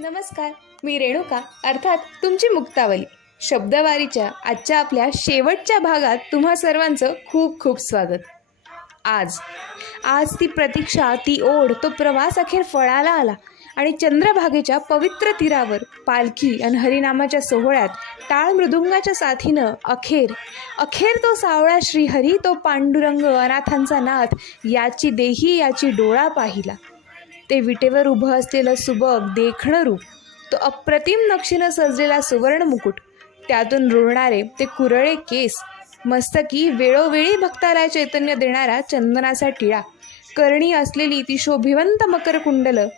नमस्कार मी रेणुका अर्थात तुमची मुक्तावली. शब्दवारीच्या आजच्या आपल्या शेवटच्या भागात तुम्हा सर्वांचं खूप खूप स्वागत. आज आज ती प्रतीक्षा ती ओढ तो प्रवास अखेर फळाला आला आणि चंद्रभागेच्या पवित्र तीरावर पालखी आणि हरिनामाच्या सोहळ्यात टाळ मृदुंगाच्या साथीनं अखेर अखेर तो सावळा श्रीहरी तो पांडुरंग अनाथांचा नाथ याची देही याची डोळा पाहिला. ते विटेवर उभं असलेलं सुबक देखणं रूप तो अप्रतिम नक्षीनं सजलेला सुवर्ण मुकुट त्यातून रुळणारे ते कुरळे केस मस्तकी वेळोवेळी भक्ताला चैतन्य देणारा चंदनाचा टिळा करणी असलेली ती शोभिवंत मकरकुंडलं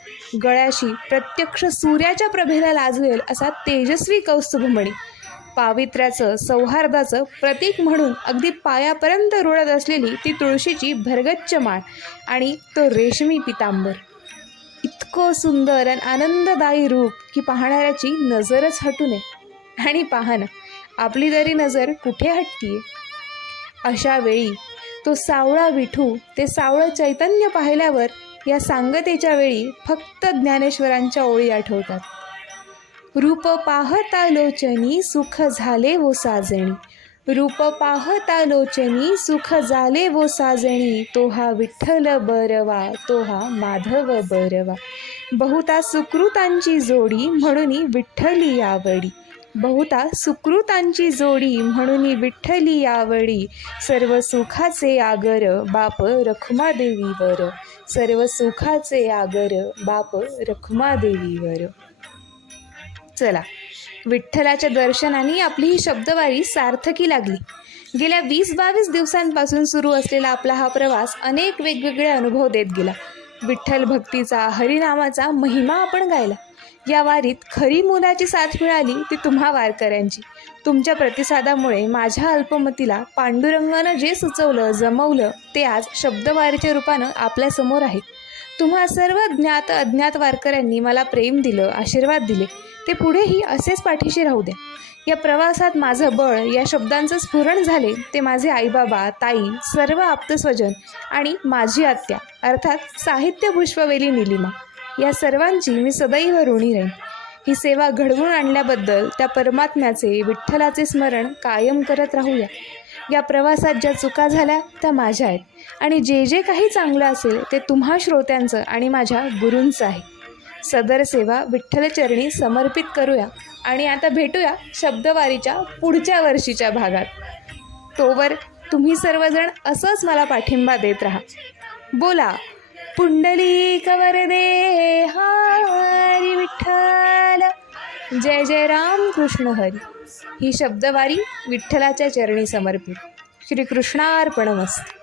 गळ्याशी प्रत्यक्ष सूर्याच्या प्रभेला लाजवेल असा तेजस्वी कौस्तुभमणी पावित्र्याचं सौहार्दाचं प्रतीक म्हणून अगदी पायापर्यंत रुळत असलेली ती तुळशीची भरगच्च माळ आणि तो रेशमी पितांबर. इतकं सुंदर आणि आनंददायी रूप की पाहणाऱ्याची नजरच हटू नये. आणि पाहा ना आपली तरी नजर कुठे हटतीये? अशा वेळी तो सावळा विठू ते सावळं चैतन्य पाहिल्यावर या सांगतेच्या वेळी फक्त ज्ञानेश्वरांच्या ओळी आठवतात. रूप पाहता लोचनी सुख झाले वो साजणी. रूप पाहता लोचनी सुख झाले वो साजणी तो हा विठ्ठल बरवा तो हा माधव बरवा. बहुता सुकृतांची जोडी म्हणून विठ्ठली आवडी. बहुता सुकृतांची जोडी म्हणून विठ्ठली आवडी. सर्व सुखाचे आगर बाप रखुमादेवीवर. सर्व सुखाचे आगर बाप रखुमादेवीवर. चला. विठ्ठलाच्या दर्शनाने आपली ही शब्दवारी सार्थकी लागली. गेल्या वीस बावीस दिवसांपासून सुरू असलेला आपला हा प्रवास अनेक वेगवेगळे अनुभव देत गेला. विठ्ठल भक्तीचा हरिनामाचा महिमा आपण गायला. या वारीत खरी मोलाची साथ मिळाली ती तुम्हा वारकऱ्यांची. तुमच्या प्रतिसादामुळे माझ्या अल्पमतीला पांडुरंगानं जे सुचवलं जमवलं ते आज शब्दवारीच्या रूपानं आपल्यासमोर आहे. तुम्हा सर्व ज्ञात अज्ञात वारकऱ्यांनी मला प्रेम दिलं आशीर्वाद दिले. ते पुढेही असेच पाठीशी राहू द्या या प्रवासात माझं बळ या शब्दांचं स्फुरण झाले ते माझे आईबाबा ताई सर्व आप्तस्वजन आणि माझी आत्या अर्थात साहित्य पुष्पवेली निलिमा. या सर्वांची मी सदैव ऋणी राहीन. ही सेवा घडवून आणल्याबद्दल त्या परमात्म्याचे विठ्ठलाचे स्मरण कायम करत राहूया. या प्रवासात ज्या चुका झाल्या त्या माझ्या आहेत. आणि जे जे काही चांगलं असेल ते तुम्हा श्रोत्यांचं आणि माझ्या गुरूंचं आहे. सदर सेवा विठ्ठलचरणी समर्पित करूया आणि आता भेटूया शब्दवारीच्या पुढच्या वर्षीच्या भागात. तोवर तुम्ही सर्वजण असंच मला पाठिंबा देत राहा. बोला पुंडली दे हरी विठ्ठल. जय जय राम कृष्ण हरी. ही शब्दवारी विठ्ठलाच्या चरणी समर्पित. श्रीकृष्णार्पणमस्त